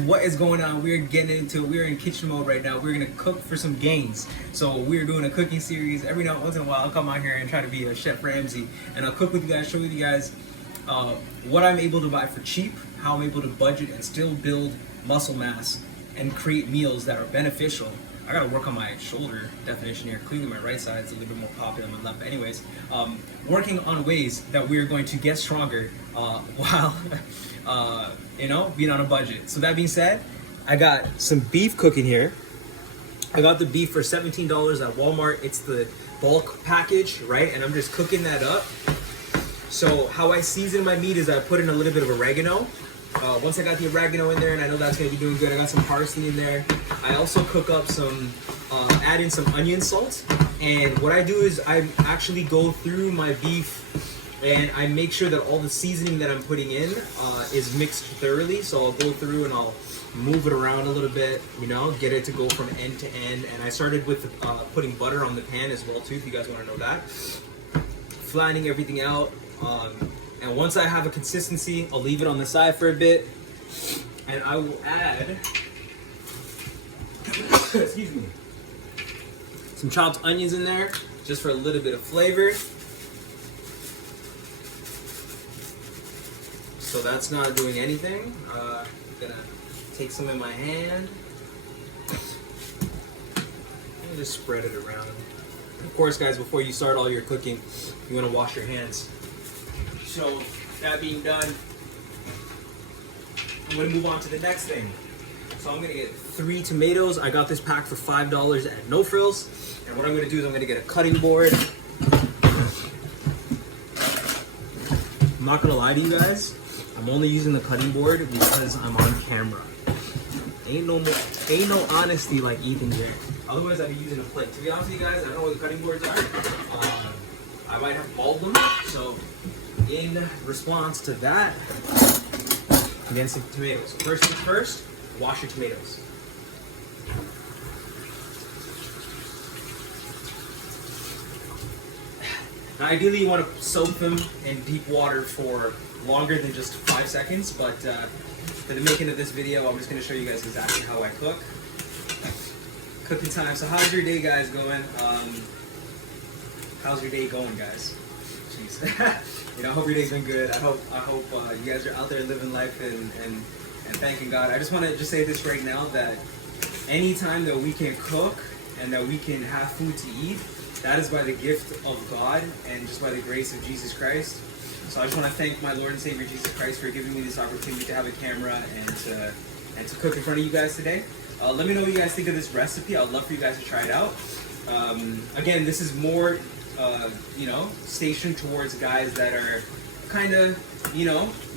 What is going on? We're getting into it. We're in kitchen mode right now. We're gonna cook for some gains. So we're doing a cooking series. Every now once in a while I'll come out here and try to be a chef Ramsay, and I'll cook with you guys, show you guys what I'm able to buy for cheap, how I'm able to budget and still build muscle mass and create meals that are beneficial. I gotta work on my shoulder definition here. Clearly my right side is a little bit more popular than my left. But anyways, working on ways that we're going to get stronger while being on a budget. So that being said, I got some beef cooking here. I got the beef for $17 at Walmart. It's the bulk package, right? And I'm just cooking that up. So how I season my meat is I put in a little bit of oregano. Once I got the oregano in there, and I know that's gonna be doing good, I got some parsley in there. I also cook up some, add in some onion salt. And what I do is I actually go through my beef and I make sure that all the seasoning that I'm putting in is mixed thoroughly. So I'll go through and I'll move it around a little bit, get it to go from end to end. And I started with putting butter on the pan as well too, if you guys wanna know that. Flattening everything out. And once I have a consistency, I'll leave it on the side for a bit, and I will add, excuse me, some chopped onions in there, just for a little bit of flavor. So that's not doing anything. I'm gonna take some in my hand and just spread it around. Of course, guys, before you start all your cooking, you wanna wash your hands. So that being done, I'm gonna move on to the next thing. So I'm gonna get 3 tomatoes. I got this pack for $5 at No Frills. And what I'm gonna do is I'm gonna get a cutting board. I'm not gonna lie to you guys, I'm only using the cutting board because I'm on camera. Ain't no honesty like Ethan here. Otherwise I'd be using a plate. To be honest with you guys, I don't know what the cutting boards are. I might have balled them, so in response to that, then some tomatoes. So first things first, wash your tomatoes. Now ideally you want to soak them in deep water for longer than just 5 seconds, but for the making of this video, I'm just going to show you guys exactly how I cook. Cooking time. So how's your day, guys, going? How's your day going, guys? Jeez. I hope your day's been good. I hope you guys are out there living life and thanking God. I just want to say this right now, that anytime that we can cook and that we can have food to eat, that is by the gift of God and just by the grace of Jesus Christ. So I just want to thank my Lord and Savior Jesus Christ for giving me this opportunity to have a camera and to cook in front of you guys today. Let me know what you guys think of this recipe. I'd love for you guys to try it out. Again, this is more stationed towards guys that are kind of,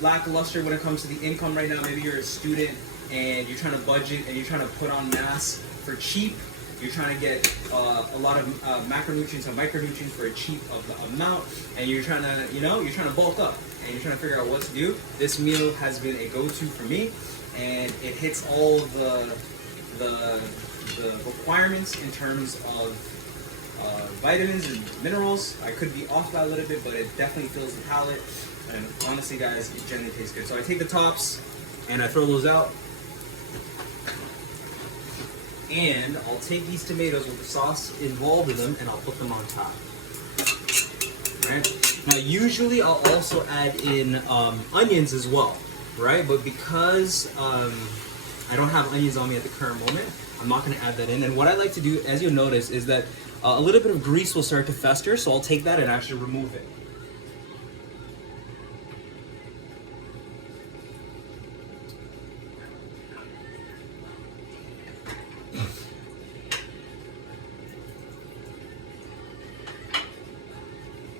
lackluster when it comes to the income right now. Maybe you're a student and you're trying to budget and you're trying to put on mass for cheap. You're trying to get a lot of macronutrients and micronutrients for a cheap amount, and you're trying to bulk up and you're trying to figure out what to do. This meal has been a go-to for me, and it hits all the requirements in terms of vitamins and minerals. I could be off by a little bit, but it definitely fills the palate. And honestly, guys, it generally tastes good. So I take the tops and I throw those out. And I'll take these tomatoes with the sauce involved in them and I'll put them on top. Right? Now, usually I'll also add in onions as well, right? But because I don't have onions on me at the current moment, I'm not going to add that in. And what I like to do, as you'll notice, is that a little bit of grease will start to fester, so I'll take that and actually remove it.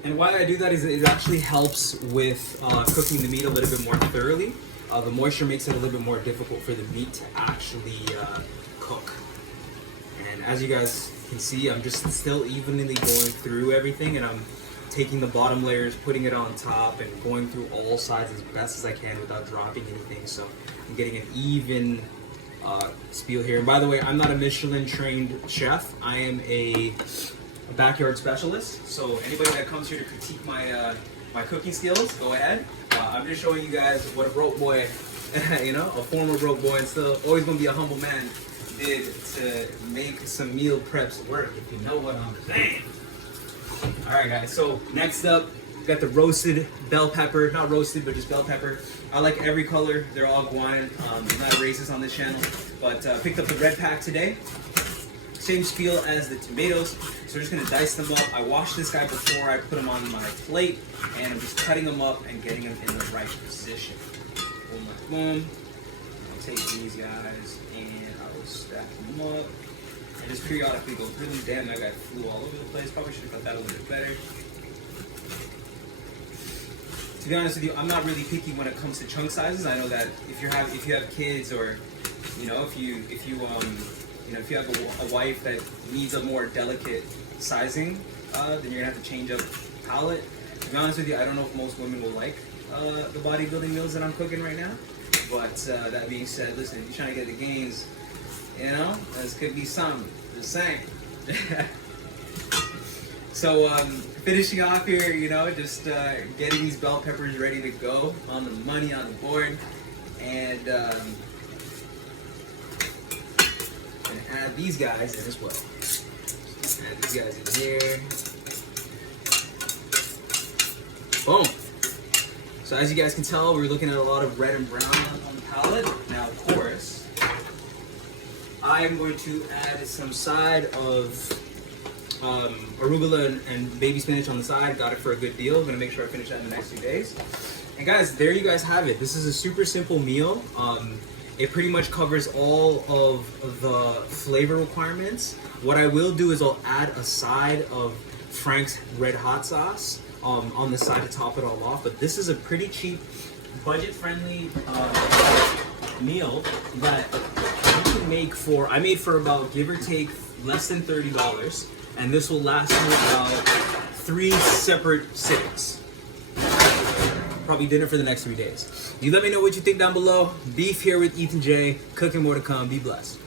And why I do that is it actually helps with cooking the meat a little bit more thoroughly. The moisture makes it a little bit more difficult for the meat to actually cook. And as you guys can see, I'm just still evenly going through everything, and I'm taking the bottom layers, putting it on top, and going through all sides as best as I can without dropping anything. So I'm getting an even spiel here. And by the way, I'm not a Michelin trained chef. I am a backyard specialist. So anybody that comes here to critique my my cooking skills, go ahead. I'm just showing you guys what a broke boy you know, a former broke boy and still always gonna be a humble man, did to make some meal preps work, if you know what I'm saying. All right, guys. So next up, got the roasted bell pepper. Not roasted, but just bell pepper. I like every color. They're all guan. I'm not racist on this channel, but picked up the red pack today. Same spiel as the tomatoes. So we're just gonna dice them up. I washed this guy before I put him on my plate, and I'm just cutting them up and getting them in the right position. Boom, like boom. I'll take these guys and I will stack them up. And just periodically go through them. Damn, that guy flew all over the place. Probably should have cut that a little bit better. To be honest with you, I'm not really picky when it comes to chunk sizes. I know that if you have kids, or you know, if you have a wife that needs a more delicate sizing, then you're gonna have to change up palette. To be honest with you, I don't know if most women will like the bodybuilding meals that I'm cooking right now. But that being said, listen, if you're trying to get the gains, you know, this could be something. Just saying. So finishing off here, you know, just getting these bell peppers ready to go on the money, on the board, and add these guys in as well. Add these guys in here. Boom. So as you guys can tell, we're looking at a lot of red and brown on the palette. Now, of course, I am going to add some side of arugula and baby spinach on the side. Got it for a good deal. I'm gonna make sure I finish that in the next few days. And guys, there you guys have it. This is a super simple meal. It pretty much covers all of the flavor requirements. What I will do is I'll add a side of Frank's red hot sauce on the side to top it all off. But this is a pretty cheap, budget-friendly meal that you can make for, I made for about, give or take, less than $30. And this will last me about 3 separate sittings. Probably dinner for the next 3 days. You let me know what you think down below. Beef here with Ethan J. Cooking more to come. Be blessed.